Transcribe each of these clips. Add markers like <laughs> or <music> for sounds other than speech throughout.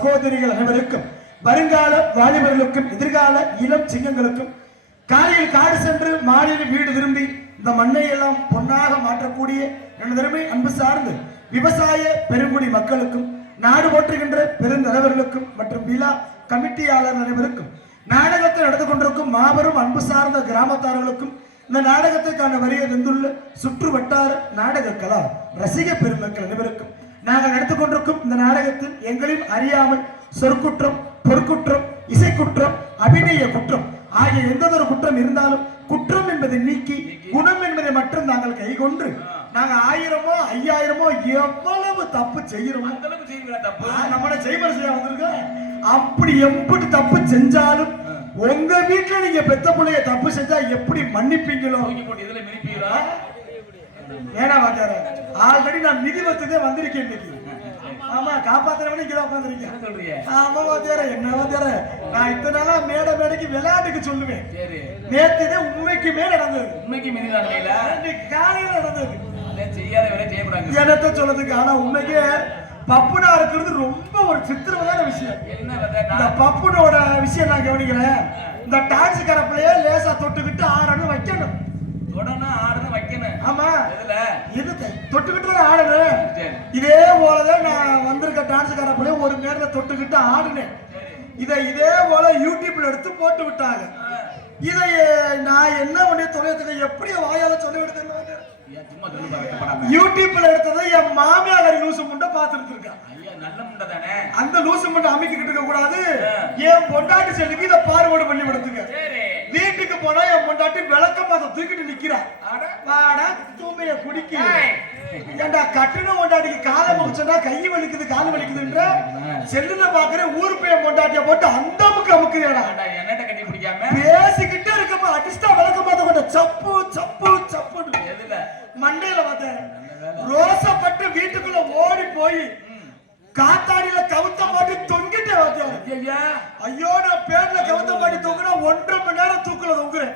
சகோதரிகள் அனைவருக்கும் வருங்கால வாலிபர்களுக்கும் எதிர்கால இளம் சிங்கங்களுக்கும் காலையில் காடு சென்று மாலையில் வீடு திரும்பி இந்த மண்ணை எல்லாம் பொன்னாக மாற்றக்கூடிய எனதருமை அன்பு சார்ந்து விவசாய பெருங்குடி மக்களுக்கும் நாடு போற்றுகின்ற பெருந்தலைவர்களுக்கும் மற்றும் விழா கமிட்டியாளர் அனைவருக்கும் நாடகத்தை நடந்து கொண்டிருக்கும் மாபெரும் அன்பு சார்ந்த கிராமத்தார்களுக்கும் இந்த நாடகத்திற்கான வரியை தந்துள்ள சுற்று வட்டார நாடக கலா ரசிக பெருமக்கள் அனைவருக்கும் நாங்கள் நடத்தி கொண்டிருக்கும் இந்த நாடகத்தில் எங்களையும் அறியாமல் சொற்குற்றம் பொற்குற்றம் இசைக்குற்றம் அபிநய குற்றம் ஆகிய எந்த ஒரு குற்றம் இருந்தாலும் குற்றம் என்பதை நீக்கி குணம் என்பதை மட்டும் நாங்கள் கைகொண்டு நாங்க ஆயிரமோ ஐயாயிரமோ எவ்வளவு தப்பு செய்யறோமோ நம்மள செய்வர செய்ய வந்திருக்கேன் அப்படி எப்படி தப்பு செஞ்சாலும் உங்க வீட்டுல நீங்க பெத்த பிள்ளைய தப்பு செஞ்சா எப்படி மன்னிப்பீங்களோ? ஏன்னா வாத்தியார ஆல்ரெடி நான் மிதி வத்ததே வந்திருக்கேன் இன்னைக்கு. ஆமா காப்பாத்துறவனே இங்க உட்காந்துருக்கேன் சொல்றீங்க? ஆமா வாத்தியார என்ன வாத்தியார? நான் இத்தனை நாளா மேடை மேடைக்கு விளையாட்டுக்கு சொல்லுவேன். சரி. நேத்துதே உண்மைக்குமே நடந்தது. உண்மைக்கு இன்னைக்கு காலையில நடந்தது. செய்யாத வேலை செய்யக்கூடாது. என்னத்த சொல்றதுக்கு? ஆனா உண்மைக்கே பப்புனா இருக்கிறது ரொம்ப ஒரு சித்திரமான விஷயம்? இந்த பப்புனோட விஷயம் நான் கவனிக்கல இந்த டாக்ஸி கரப்புலயே லேசா தொட்டுக்கிட்டு ஆடணும் வைக்கணும். தொடனா ஆடுன்னு ஆமா. எதுல? இது த- தொட்டுக்கிட்டு தான் சரி. இதே போலதான் நான் வந்திருக்க டான்ஸ் கரப்புலயே ஒரு நேரத்துல தொட்டுக்கிட்டு ஆடினேன் இதை இதே போல யூடியூப்ல எடுத்து போட்டு விட்டாங்க. இதை நான் என்ன பண்ணி தொலைத்துக்கு எப்படி வாயால சொல்ல விடுதுன்னு யூடியூப்ல எடுத்ததை என் மாமியார் லூசு முண்டை பார்த்துட்டு இருக்கேன் அந்த லூசு முண்டை அமைக்கிட்டு இருக்க கூடாது. என் பொண்டாட்டி செல்லுக்கு இதை பார்வோடு பண்ணி விடுத்துங்க. போனா என் பொண்டாட்டி விளக்கம் அதை தூக்கிட்டு நிக்கிறா. அட. வாடா தூமைய குடிக்க. ஏண்டா கட்டுன பொண்டாட்டிக்கு காலை முடிச்சா கை வலிக்குது கால் வலிக்குதுன்ற? செல்லுல பாக்குற ஊர் பையன் பொண்டாட்டிய போட்டு அந்த அமுக்கு அமுக்குதேடா ஏன்டா, என்னட்ட கட்டி பிடிக்காம? பேசிக்கிட்டே இருக்கப்ப அடிஸ்டா விளக்க மாத்த கொண்ட சப்பு சப்பு சப்புன்னு. எதுல? மண்டையில பார்த்தேன் ரோசப்பட்டு வீட்டுக்குள்ள ஓடி போய் காத்தாடியில கவுத்த பார்த்தேன் ஐயா நான் பேர்ல ஒன்றரை மணி நேரம் தூக்கல தொங்குறேன்.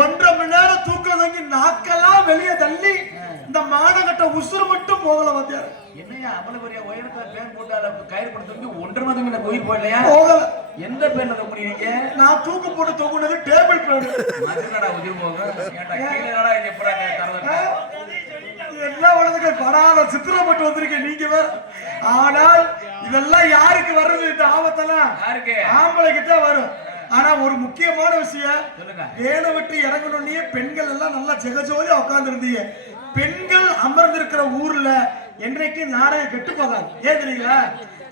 ஒன்றரை மணி நேரம் தூக்கல தொங்கி நாக்கெல்லாம் வெளியே தள்ளி இந்த மானகட்ட உசுறு மட்டும் போகல வந்தாரு என்னையா அவ்வளவு பெரிய உயரத்துல பேர் போட்டு அதை கயிறு போட்டு ஒன்றரை மாதம் இந்த கோயில் போயிடலையா போகல. எந்த பேர்ல தூக்குறீங்க நான் தூக்கு போட்டு தொங்குனது டேபிள் மதுனடா உயிர் போக ஏன்டா கீழே நடா இது எப்படா என்ன உலகத்துக்கு படாத சித்திரப்பட்டு வந்திருக்கேன். நீங்க வேற. ஆனால் இதெல்லாம் யாருக்கு வர்றது இந்த ஆபத்தெல்லாம்? ஆம்பளைக்கு தான் வரும். ஆனா ஒரு முக்கியமான விஷயம். வேலை விட்டு இறங்கணும்னே பெண்கள் எல்லாம் நல்லா ஜெகஜோதியா உட்கார்ந்து இருந்தீங்க பெண்கள் அமர்ந்திருக்கிற ஊர்ல என்றைக்கு நாடகம் கெட்டு போகாது. ஏன் தெரியுங்களா?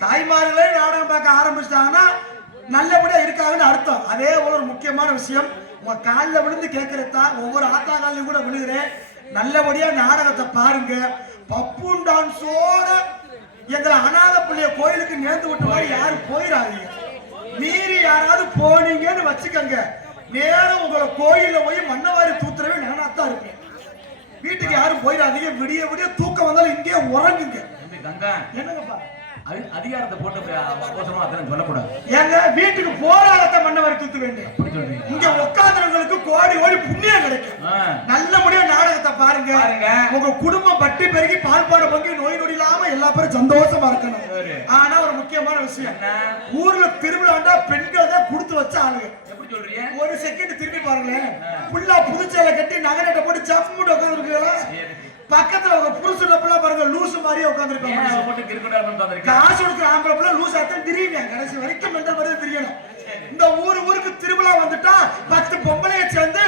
தாய்மார்களே நாடகம் பார்க்க ஆரம்பிச்சிட்டாங்கன்னா நல்லபடியா இருக்காங்கன்னு அர்த்தம். அதே போல ஒரு முக்கியமான விஷயம். உங்க காலில் விழுந்து கேட்கறதா ஒவ்வொரு ஆத்தா காலையும் கூட விழுகிறேன். நல்லபடியா நாடகத்தை பாருங்க. பப்புன் டான்ஸோட எங்களை அநாத பிள்ளைய கோயிலுக்கு நேர்ந்து விட்ட மாதிரி யாரும் போயிடாதீங்க. மீறி யாராவது போனீங்கன்னு வச்சுக்கோங்க. நேரம் உங்களை கோயில்ல போய் மண்ணவாரி தூத்துறவே நானாத்தான் இருப்பேன் வீட்டுக்கு யாரும் போயிடாதீங்க. விடிய விடிய தூக்கம் வந்தாலும் இங்கேயே உறங்குங்க. என்னங்கப்பா? அதிகாரத்தை போட்டு சொல்லக்கூடாது. ஏங்க வீட்டுக்கு போராட்டத்தை மன்னவர் தூத்து சொல்றீங்க. இங்க உட்கார்ந்தவங்களுக்கு கோடி கோடி புண்ணியம் கிடைக்கும். ஆ, நல்ல முடிய நாடகத்தை பாருங்க. உங்க குடும்பம் பட்டி பெருகி பால்பாட பங்கு நோய் நொடி இல்லாம எல்லா பேரும் சந்தோஷமா இருக்கணும். ஆனா ஒரு முக்கியமான விஷயம். என்ன? ஊர்ல திருவிழாண்டா பெண்கள் தான் கொடுத்து வச்ச ஆளுங்க. எப்படி சொல்றீங்க? ஒரு செகண்ட் திரும்பி பாருங்களேன். புல்லா புதுச்சேலை கட்டி நகரட்டை போட்டு ஜம்முட்டு உட்காந்துருக்கீங்களா சரி. பக்கத்துல உங்க புருஷன் பிள்ளை பாருங்க லூசு மாதிரியே உட்காந்துருக்காங்க காசு கொடுக்குற ஆம்பளை பிள்ளை லூஸ் ஆத்தான் தெரியுங்க. கடைசி வரைக்கும் மெண்டல் மாதிரி தெரியணும். இந்த ஊர் ஊருக்கு திருவிழா வந்துட்டா பத்து பொம்பளைய சேர்ந்து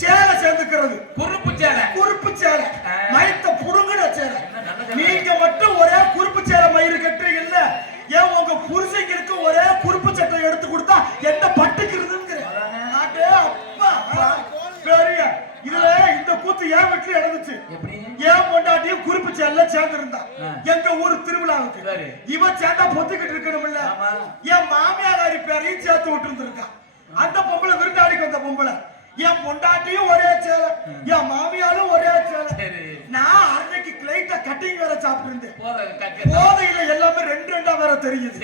சேலை சேர்ந்துக்கிறது குறுப்பு சேலை குறுப்பு சேலை ஆ. மயத்த புடுங்குன சேலை என்ன நல்ல சேலை? நீங்க மட்டும் ஒரே குறுப்பு சேலை மயிறு கட்டுறீங்க இல்ல ஏன் உங்க புருஷங்களுக்கு ஒரே குறுப்பு சட்டை எடுத்து கொடுத்தா என்ன பட்டுக்கிறதுங்கிற அடே அப்பா பெரிய இதுல இந்த கூத்து ஏன் வீட்டுல நடந்துச்சு எப்படி ஏன் பொண்டாட்டியும் குறிப்பு சேரல சேர்ந்திருந்தா ஆ. எங்க ஊர் திருவிழாவுக்கு சரி. இவன் சேர்ந்தா பொத்துக்கிட்டு இருக்கணும்ல ஆமா. என் மாமியாரி பேரையும் சேர்த்து விட்டு அந்த பொம்பளை விருந்தாளிக்கு வந்த பொம்பளை. என் பொண்டாட்டியும் ஒரே சேலை என் மாமியாரும் ஒரே சேலை. நான் அன்னைக்கு கிளைட்ட கட்டிங் வேற சாப்பிட்டு போதையில எல்லாமே ரெண்டு ரெண்டா வேற தெரியுது.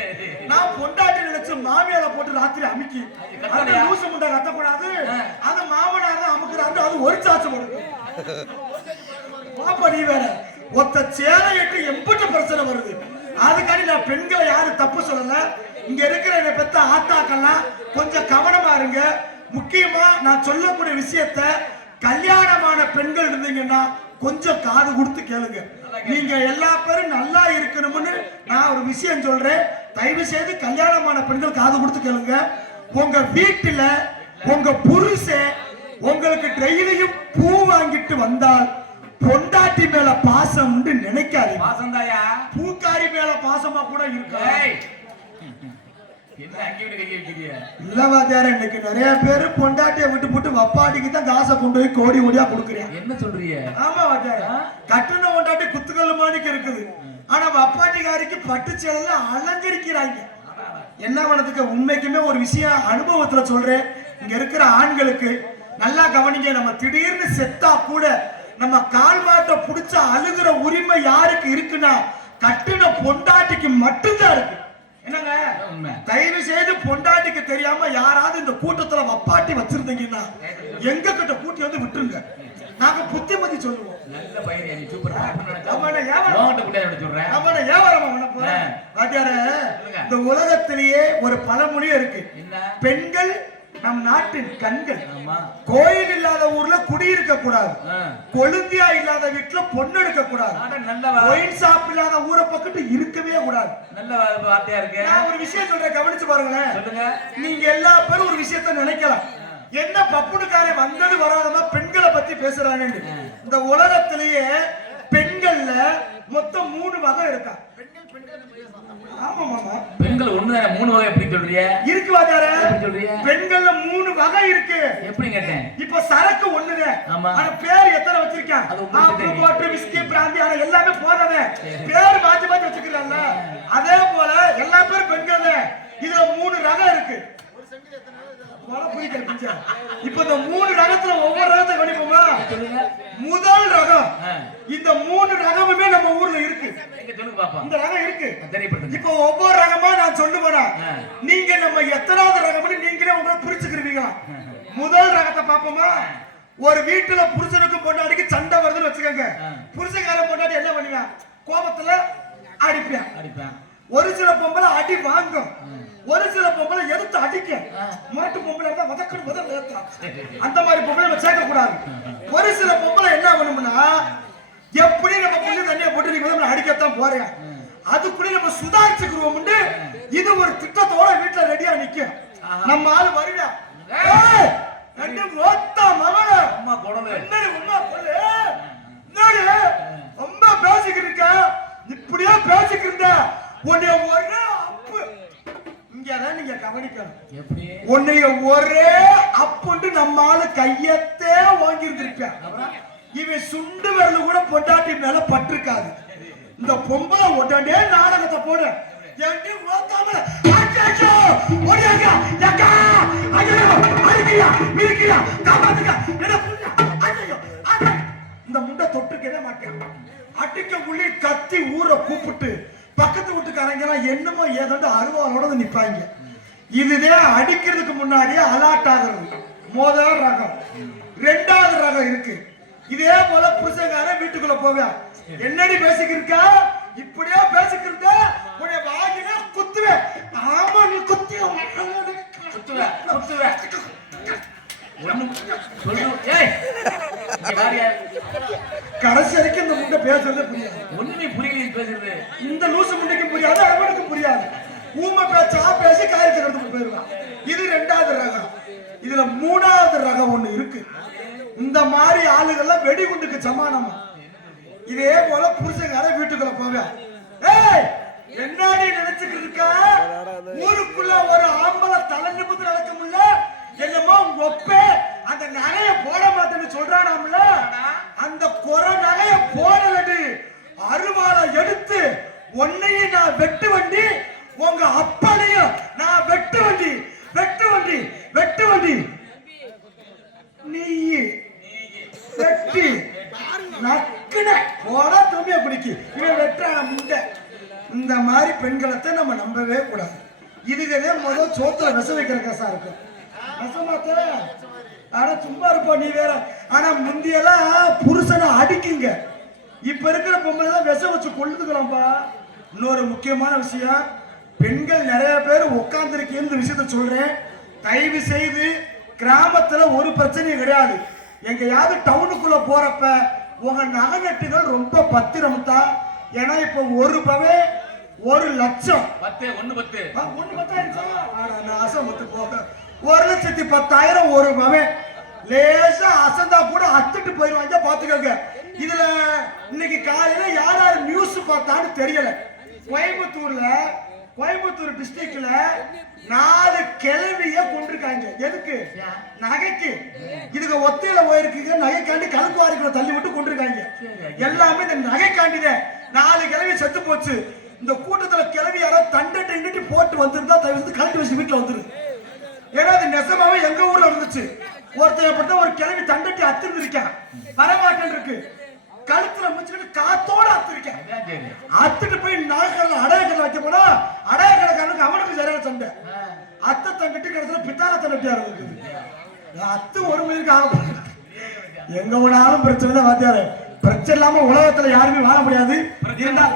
நான் பொண்டாட்டி நினைச்சு மாமியார போட்டு ராத்திரி அமுக்கி அது அந்த? லூசு முண்டை கத்தக்கூடாது ஆ. அந்த மாமனார் தான் அமுக்குறாரு அது ஒரு சாச்சு போடுது பாப்பா நீ வேற ஒத்த சேலையிட்டு எம்பிட்டு பிரச்சனை வருது. அதுக்காண்டி நான் பெண்களை யாரும் தப்பு சொல்லல. இங்க இருக்கிற என்னை பெத்த ஆத்தாக்கெல்லாம் கொஞ்சம் கவனமா இருங்க. முக்கியமா நான் சொல்லக்கூடிய விஷயத்த கல்யாணமான பெண்கள் இருந்தீங்கன்னா கொஞ்சம் காது கொடுத்து கேளுங்க. நீங்க எல்லா பேரும் நல்லா இருக்கணும்னு நான் ஒரு விஷயம் சொல்றேன். தயவு செய்து கல்யாணமான பெண்கள் காது கொடுத்து கேளுங்க. உங்க வீட்டுல உங்க புருஷன் உங்களுக்கு டெய்லியும் பூ வாங்கிட்டு வந்தால் பொண்டாட்டி மேல பாசம் உண்டு நினைக்காதீங்க. வாசந்தாயா பூக்காரி மேல பாசமா கூட இருக்கா ஏய் என்ன அங்கே விட்டு கையை வைக்கிறீங்க இல்ல வாத்தியார இன்னைக்கு நிறைய பேரு பொண்டாட்டிய விட்டு போட்டு வப்பாட்டிக்கு தான் காசை கொண்டு போய் கோடி கோடியா கொடுக்குறேன் என்ன சொல்றீங்க? ஆமா வாத்தியார. கட்டுன பொண்டாட்டி குத்துக்கல் மாணிக்கு இருக்குது. ஆனா வப்பாட்டிக்காரிக்கு பட்டு அலங்கரிக்கிறாங்க. என்ன பண்ணதுக்கு உண்மைக்குமே ஒரு விஷயம் அனுபவத்துல சொல்றேன். இங்க இருக்கிற ஆண்களுக்கு நல்லா கவனிங்க நம்ம திடீர்னு செத்தா கூட நம்ம கால்வாட்டை புடிச்ச அழுகிற உரிமை யாருக்கு இருக்குன்னா கட்டுன பொண்டாட்டிக்கு மட்டும்தான் இருக்கு. என்னங்க? தயவு செய்து பொண்டாட்டிக்கு தெரியாம யாராவது இந்த கூட்டத்துல வப்பாட்டி வச்சிருந்தீங்கன்னா எங்க கிட்ட கூட்டி வந்து விட்டுருங்க. நாங்க புத்திமதி சொல்லுவோம். நல்ல பையன் நீ சூப்பர் சொல்றேன். இந்த உலகத்திலேயே ஒரு பழமொழி இருக்கு. பெண்கள் நம் நாட்டின் கண்கள் கோயில் இல்லாத ஊர்ல குடியிருக்க கூடாது. கொழுந்தியா இல்லாத வீட்டுல பொண்ணு எடுக்க கூடாது. ஒயின் ஷாப் இல்லாத ஊரை பக்கத்து இருக்கவே கூடாது. நல்ல வார்த்தையா இருக்கு? நான் ஒரு விஷயம் சொல்றேன் கவனிச்சு பாருங்களேன். சொல்லுங்க. நீங்க எல்லா பேரும் ஒரு விஷயத்த நினைக்கலாம். என்ன பப்புனுக்காரன் வந்தது வராதமா பெண்களை பத்தி பேசுறாங்க இந்த உலகத்திலேயே பெண்கள்ல மொத்தம் மூணு வகை இருக்கா. மாமா பெண்கள் ஒண்ணுதானே மூணு வகை எப்படி சொல்றீங்க இருக்கு சொல்றீங்க பெண்கள்ல மூணு வகை இருக்கு. எப்படி கேட்டேன். இப்ப சரக்கு ஆமா. ஆனா பேர் எத்தனை வச்சிருக்கேன்? ஆப்பிள் விஸ்கி பிராந்தி ஆனா எல்லாமே போதவே பேர் மாத்தி மாத்தி வச்சுக்கிறாங்க அதே போல எல்லா பேரும் பெண்கள் இதுல மூணு ரகம் இருக்கு. இப்ப இந்த மூணு ரகத்துல ஒவ்வொரு ரகத்தை கணிப்போமா சொல்லுங்க. முதல் ரகம். இந்த மூணு இருக்கு பாப்போம் இந்த ரகம் இருக்கு. இப்ப ஒவ்வொரு ரகமா நான் சொல்லுவேனா. நீங்க நம்ம எத்தனாவது ரகம்னு நீங்களே உங்களை பிரிச்சுக்கிருவீங்களா <laughs> முதல் ரகத்தை பாப்போமா ஒரு வீட்டுல புருஷனுக்கும் பொண்டாட்டிக்கு சண்டை வருதுன்னு வச்சுக்கோங்க. ஆ. புருஷக்காரன் பொண்டாட்டி என்ன பண்ணுவான் கோபத்துல அடிப்பேன் அடிப்பேன் ஒரு சில பொம்பளை அடி வாங்கும். ஒரு சில பொம்பளை எடுத்து அடிக்க. முரட்டு பொம்பளை இருந்தா வதக்கணும் முதல் ஏத்தான் அந்த மாதிரி பொம்பளை நம்ம சேர்க்க கூடாது ஒரு சில பொம்பளை என்ன பண்ணும்னா எப்படி நம்ம புள்ளி தண்ணியை போட்டு நீங்க நம்மளை அடிக்கத்தான் போறேன் அதுக்குள்ள நம்ம சுதாரிச்சுக்கிறோம்னு இது ஒரு திட்டத்தோட வீட்டுல ரெடியா நிக்கும். நம்ம ஆளு ஏய், ரெண்டு மொத்த மகன. அம்மா குடலு. என்னடி உண்மை என்னடி? ரொம்ப பேசிக்கிட்டு இருக்க. இப்படியே பேசிக்கிட்டு இருந்த. உன்னைய ஒரே அப்பு. இங்கதான் நீங்க கவனிக்கணும். உன்னைய ஒரே அப்புண்டு நம்ம ஆளு கையத்தே வாங்கி இருந்திருப்பேன் இவன் சுண்டு விரல் கூட பொட்டாட்டி மேல பட்டிருக்காது. இந்த பொம்பளை உடனே நாடகத்தை போடு. என்கிட்ட ஓத்தாமல, அச்சச்சோ, ஓடியாங்க, எக்கா, ஐயோ, அடிக்கிறியா, மிதிக்கிறியா, காப்பாத்துங்க, என்ன புள்ள, ஐயையோ, இந்த முண்டை தொட்டுக்கவே மாட்டேன் அடிக்க உள்ளே கத்தி ஊரை கூப்பிட்டு பக்கத்து வீட்டுக்காரங்க எல்லாம் என்னமோ ஏதாண்டு அருவாளோட நிப்பாங்க. இதுதான் அடிக்கிறதுக்கு முன்னாடியே அலாட் ஆகிறது. மோதல் ரகம். ரெண்டாவது ரகம் இருக்கு. இதே போல புருஷங்காரன் வீட்டுக்குள்ள போவேன். என்னடி பேசிக்கிருக்கா? இப்படியே பேசிக்கிருந்த? உன்னை வாங்கினா குத்துவேன். ஆமா நீ குத்தி குத்துவ குத்துவ ஒண்ணும் சொல்லு. ஏய் இங்க வாரியா கடைசி வரைக்கும் இந்த முண்டை பேசுறதே புரியாது. ஒண்ணுமே புரியல பேசுறது. இந்த லூசு முண்டைக்கும் புரியாது அவனுக்கும் புரியாது. ஊமை பேச்சா பேசி காரியத்தை எடுத்துட்டு போயிருவான் இது ரெண்டாவது ரகம். இதுல மூணாவது ரகம் ஒண்ணு இருக்கு. இந்த மாதிரி ஆளுகள்லாம் வெடிகுண்டுக்கு சமானமா? இதே போல புருஷங்கார வீட்டுக்குள்ள போவேன் ஏய் என்னடி நினைச்சுக்கிட்டு இருக்க? ஊருக்குள்ள ஒரு ஆம்பளை தலை நிமித்து நடக்க முடியல? என்னமோ ஒப்பே அந்த நிறைய போட மாட்டேன்னு சொல்றானாம்ல அந்த குறை நகைய போடலடி அருவாளை எடுத்து உன்னையும் நான் வெட்டு வண்டி உங்க அப்பனையும் நான் வெட்டு வண்டி வெட்டு வண்டி வெட்டு வண்டி நீ வெட்டி நக்குன போடா தும்பிய குடிக்கு இவன் வெட்டுறான் முண்டை இந்த மாதிரி பெண்களத்தை நம்ம நம்பவே கூடாது இதுக்கதே முதல் சோத்துல விஷ வைக்கிற கசா இருக்கும் விஷமாத்த ஆனா சும்மா இருப்போம் நீ வேற. ஆனா முந்தியெல்லாம் புருஷனை அடிக்குங்க. இப்ப இருக்கிற பொம்பளை தான் விஷம் வச்சு கொள்ளுதுக்கலாம்ப்பா இன்னொரு முக்கியமான விஷயம் பெண்கள் நிறைய பேர் உட்கார்ந்துருக்கேன்னு இந்த விஷயத்த சொல்றேன். தயவு செய்து கிராமத்துல ஒரு பிரச்சனையும் கிடையாது. எங்கேயாவது டவுனுக்குள்ள போறப்ப உங்க நகை நட்டுகள் ரொம்ப பத்திரம்தான். ஏன்னா இப்ப ஒரு பவே ஒரு லட்சம். பத்து ஒண்ணு பத்து. ஒண்ணு பத்தாயிரம் நான் அசமத்து போக. ஒரு லட்சத்தி பத்தாயிரம் ஒரு பவன் லேசா அசந்தா கூட அத்துட்டு போயிருவாங்க பாத்துக்கோங்க இதுல இன்னைக்கு காலையில யார் யார் நியூஸ் பார்த்தான்னு தெரியல. கோயம்புத்தூர்ல கோயம்புத்தூர் டிஸ்ட்ரிக்ட்ல நாலு கிழவிய கொண்டிருக்காங்க. எதுக்கு? நகைக்கு. இதுக்கு ஒத்தையில போயிருக்கீங்க. நகைக்காண்டி கலக்குவாரிக்குள்ள தள்ளி விட்டு கொண்டிருக்காங்க. எல்லாமே இந்த நகைக்காண்டிதான். நாலு கிழவி செத்து போச்சு. இந்த கூட்டத்தில் கிளவி யாராவது தண்டட்டை இண்டட்டி போட்டு வந்திருந்தா தயவு செய்து கழட்டி வச்சு வீட்டில் வந்துரு. ஏன்னா அது நெசமாவே எங்க ஊர்ல இருந்துச்சு ஒருத்தர் எப்படிதான் ஒரு கிளவி தண்டட்டி அத்திருந்திருக்கேன் வரமாட்டேன் இருக்கு. கழுத்துல முடிச்சுக்கிட்டு காத்தோட அத்திருக்கேன் அத்துட்டு போய் நாகக்கடல அடையக்கடல வைக்க போனா அடையக்கடக்காரனுக்கு அவனுக்கு சரியான சண்டை. அத்தை தங்கட்டி கிடத்துல பித்தால தண்டட்டியா இருக்குது அத்து ஒரு மணிக்கு ஆகும் எங்க போனாலும் பிரச்சனை தான் வாத்தியாரு. பிரச்சனை இல்லாம உலகத்துல யாருமே வாழ முடியாது. இருந்தால்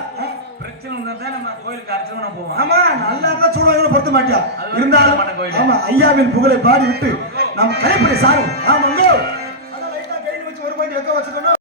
நம்ம கோயிலுக்கு அர்ச்சனை போவோம் ஆமா நல்லா இருந்தா சூழ்நிலை பொருத்த மாட்டியா? இருந்தாலும். ஆமா ஐயாவின் புகழை பாடி விட்டு நம்ம கைப்படி சாரும் ஆமாங்க அதை லைட்டா கையில் வச்சு ஒரு பாயிண்ட் வைக்க வச்சுக்கணும்